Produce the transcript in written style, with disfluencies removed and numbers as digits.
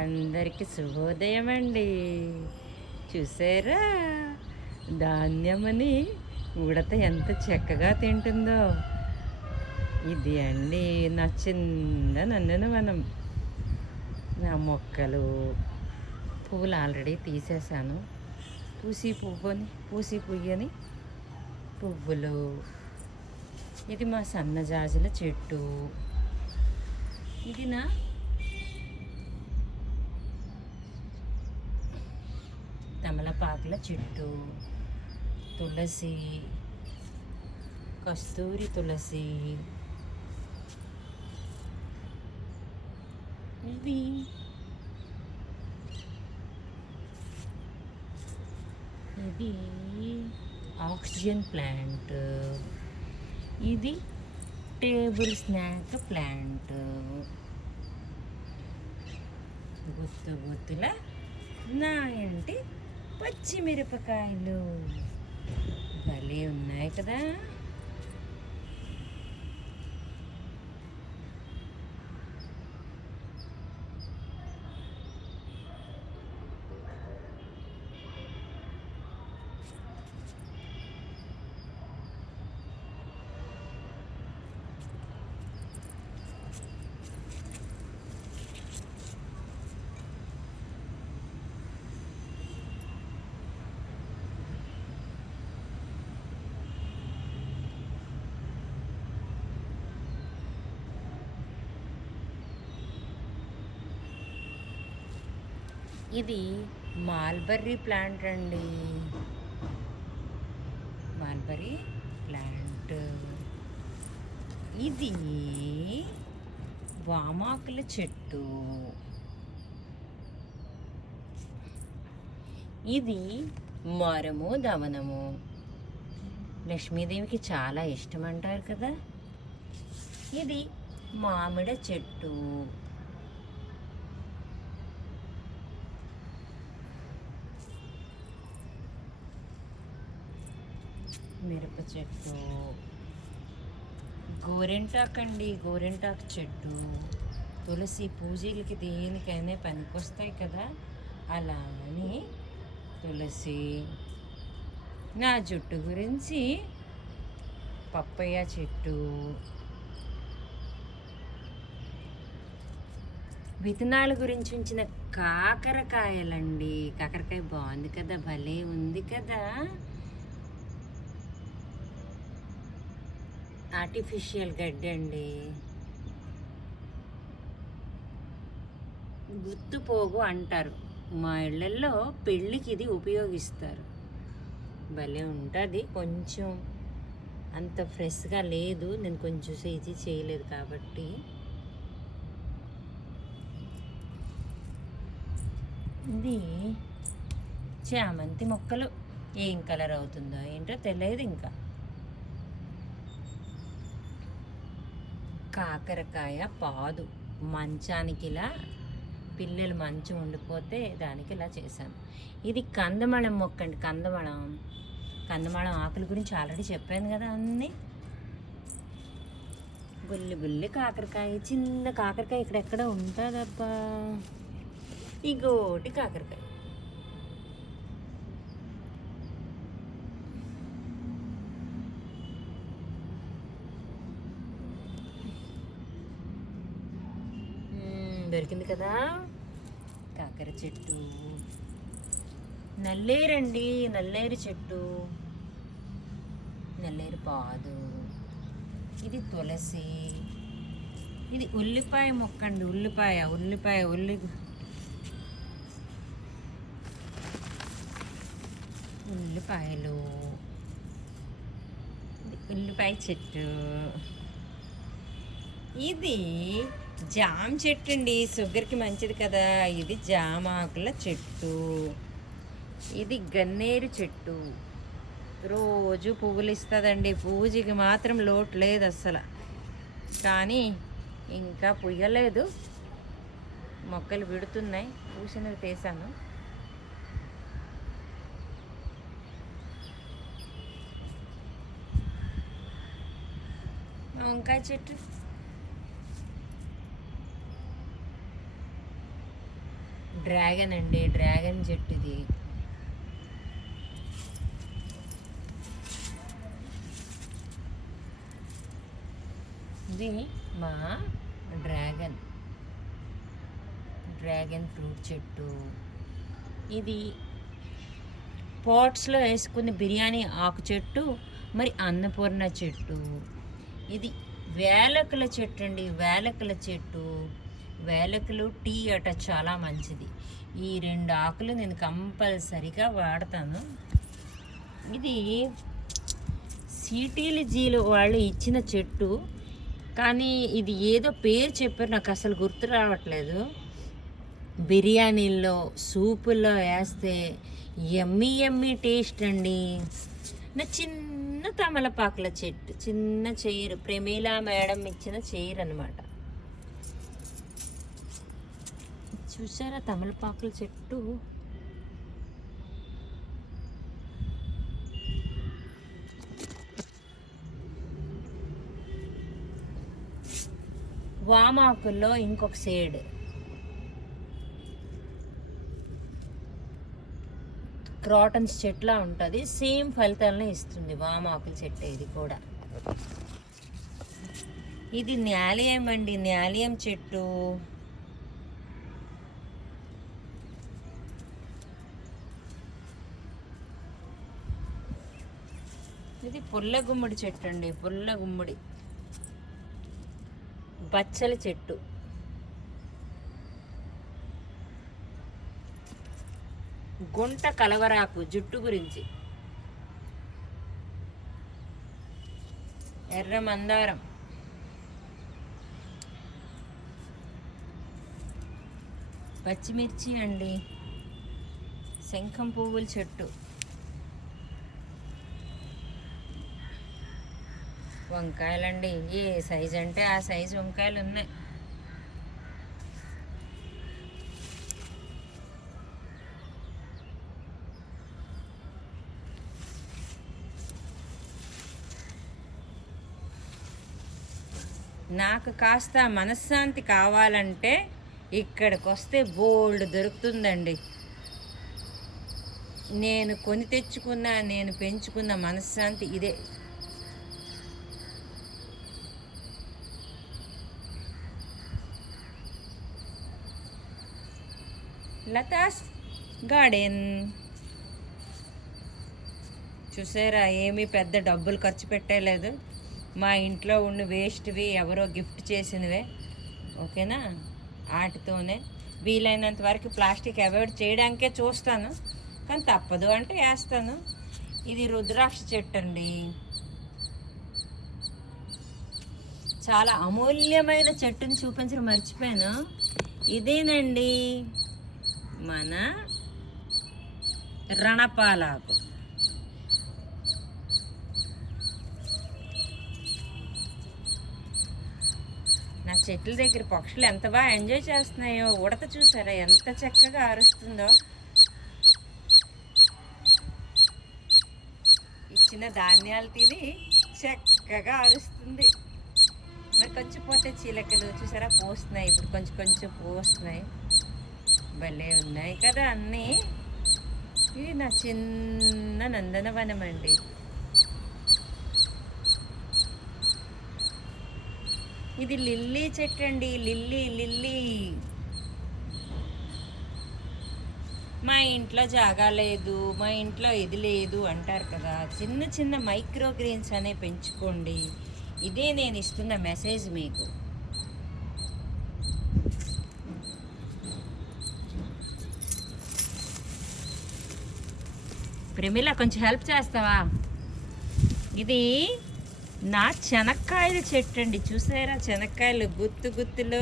అందరికీ శుభోదయం అండి. చూసారా ధాన్యమని ఉడత ఎంత చక్కగా తింటుందో. ఇది అండి నా చిన్న నందనవనం. నా మొక్కలు పువ్వులు ఆల్రెడీ తీసేసాను. పూసి పుయ్యని పువ్వులు. ఇది మా సన్నజాజుల చెట్టు. ఇది నా తమలపాకుల చెట్టు. తులసి, కస్తూరి తులసి. ఇది ఆక్సిజన్ ప్లాంట్. ఇది టేబుల్ స్నాక్ ప్లాంట్. గుత్తుల నా ఇంటి పచ్చిమిరపకాయలు భలే ఉన్నాయి కదా. ఇది మాల్బర్రీ ప్లాంట్ అండి. Mulberry plant. ఇది వామాకుల చెట్టు. ఇది మరము దవనము. లక్ష్మీదేవికి చాలా ఇష్టం అంటారు కదా. ఇది మామిడి చెట్టు. మిరప చెట్టు. గోరింటాకు అండి, గోరింటాకు చెట్టు. తులసి పూజలకి దేనికైనా పనికొస్తాయి కదా, అలా అని తులసి. నా జుట్టు గురించి పప్పయ్య చెట్టు. విత్తనాల గురించి ఉంచిన కాకరకాయలండి. కాకరకాయ బాగుంది కదా, భలే ఉంది కదా. ఆర్టిఫిషియల్ గడ్డి అండి. గుత్తుపోగు అంటారు. మా ఇళ్ళల్లో పెళ్ళికి ఇది ఉపయోగిస్తారు. భలే ఉంటుంది. కొంచెం అంత ఫ్రెష్గా లేదు, నేను కొంచెం ఇది చేయలేదు కాబట్టి. ఇది చామంతి మొక్కలు. ఏం కలర్ అవుతుందో ఏంటో తెలియదు ఇంకా. కాకరకాయ పాదు. మంచానికి ఇలా పిల్లలు మంచం ఉండిపోతే దానికి ఇలా చేశాను. ఇది కందమళం మొక్క అండి. కందమళం ఆకుల గురించి ఆల్రెడీ చెప్పాను కదా అన్నీ. బుల్లి కాకరకాయ, చిన్న కాకరకాయ ఇక్కడెక్కడ ఉంటుందబ్బా. ఇగోటి కాకరకాయ. దొరికింది కదా కాకర చెట్టు. నల్లేరండి, నల్లేరు చెట్టు. నల్లేరు పాదు. ఇది తులసి. ఇది ఉల్లిపాయ మొక్క అండి. ఉల్లిపాయలు. ఉల్లిపాయ చెట్టు. ఇది జామ చెట్టు అండి, షుగర్కి మంచిది కదా. ఇది జామాకుల చెట్టు. ఇది గన్నేరు చెట్టు. రోజు పువ్వులు ఇస్తుందండి. పూజకి మాత్రం లోటు లేదు అస్సలు. కానీ ఇంకా పుయ్యలేదు, మొక్కలు విడుతున్నాయి. పూసినవి తీసాను. వంకాయ చెట్టు. డ్రాగన్ అండి, డ్రాగన్ చెట్టు ఇది. ఇది మా డ్రాగన్ ఫ్రూట్ చెట్టు. ఇది పాట్స్లో వేసుకునే బిర్యానీ ఆకు చెట్టు, మరి అన్నపూర్ణ చెట్టు. ఇది వేలకుల చెట్టు అండి, వేలకుల చెట్టు. వేలకులు టీ అట చాలా మంచిది. ఈ 2 ఆకులు నేను కంపల్సరిగా వాడతాను. ఇది సిటీలు వాళ్ళు ఇచ్చిన చెట్టు, కానీ ఇది ఏదో పేరు చెప్పారు, నాకు అసలు గుర్తు రావట్లేదు. బిర్యానీల్లో సూపుల్లో వేస్తే ఎమ్మి టేస్ట్ అండి. నా చిన్న తమలపాకుల చెట్టు, చిన్న చైర్, ప్రమీలా మేడం ఇచ్చిన చైర్ అనమాట. చూసారా తమలపాకుల చెట్టు? వామాకుల్లో ఇంకొక షేడ్. క్రాటన్స్ చెట్లా ఉంటుంది, సేమ్ ఫలితాలను ఇస్తుంది వామాకుల చెట్టు ఇది కూడా. ఇది న్యాలియం అండి, న్యాలియం చెట్టు. ఇది పుల్ల గుమ్మడి చెట్టు అండి, పుల్ల గుమ్మడి. బచ్చల చెట్టు. గుంట కలవరాకు జుట్టు గురించి. ఎర్ర మందారం. పచ్చిమిర్చి అండి. శంఖం పువ్వుల చెట్టు. వంకాయలండి, ఏ సైజు అంటే ఆ సైజు వంకాయలు ఉన్నాయి. నాకు కాస్త మనశ్శాంతి కావాలంటే ఇక్కడికి వస్తే బోల్డ్ దొరుకుతుందండి. నేను కొని తెచ్చుకున్న, నేను పెంచుకున్న మనశ్శాంతి ఇదే. లతాస్ గార్డెన్. చూసారా, ఏమీ పెద్ద డబ్బులు ఖర్చు పెట్టలేదు. మా ఇంట్లో ఉన్న వేస్ట్వి ఎవరో గిఫ్ట్ చేసినవే, ఓకేనా. వాటితోనే వీలైనంత వరకు ప్లాస్టిక్ అవాయిడ్ చేయడానికే చూస్తాను, కానీ తప్పదు అంటే వేస్తాను. ఇది రుద్రాక్ష చెట్టు అండి, చాలా అమూల్యమైన చెట్టుని చూపించడం మర్చిపోయాను. ఇదేనండి మన రణపాలాకు. నా చెట్ల దగ్గర పక్షులు ఎంత బాగా ఎంజాయ్ చేస్తున్నాయో. ఉడత చూసారా ఎంత చక్కగా అరుస్తుందో. ఇచ్చిన ధాన్యాలు తిని చక్కగా అరుస్తుంది. మరి కొంచెం పోతే చిలకలు చూసారా పోస్తున్నాయి, ఇప్పుడు కొంచెం కొంచెం పోస్తున్నాయి. భలే ఉన్నాయి కదా అన్నీ. ఇది నా చిన్న నందనవనం అండి. ఇది లిల్లీ చెట్టు అండి, లిల్లీ. మా ఇంట్లో జాగా లేదు, మా ఇంట్లో ఇది లేదు అంటారు కదా. చిన్న చిన్న మైక్రో గ్రీన్స్ అనే పెంచుకోండి. ఇదే నేను ఇస్తున్న మెసేజ్ మీకు. ప్రమిళ కొంచెం హెల్ప్ చేస్తావా? ఇది నా చెనక్కాయల చెట్టు అండి. చూసారా చెనక్కాయలు గుత్తులో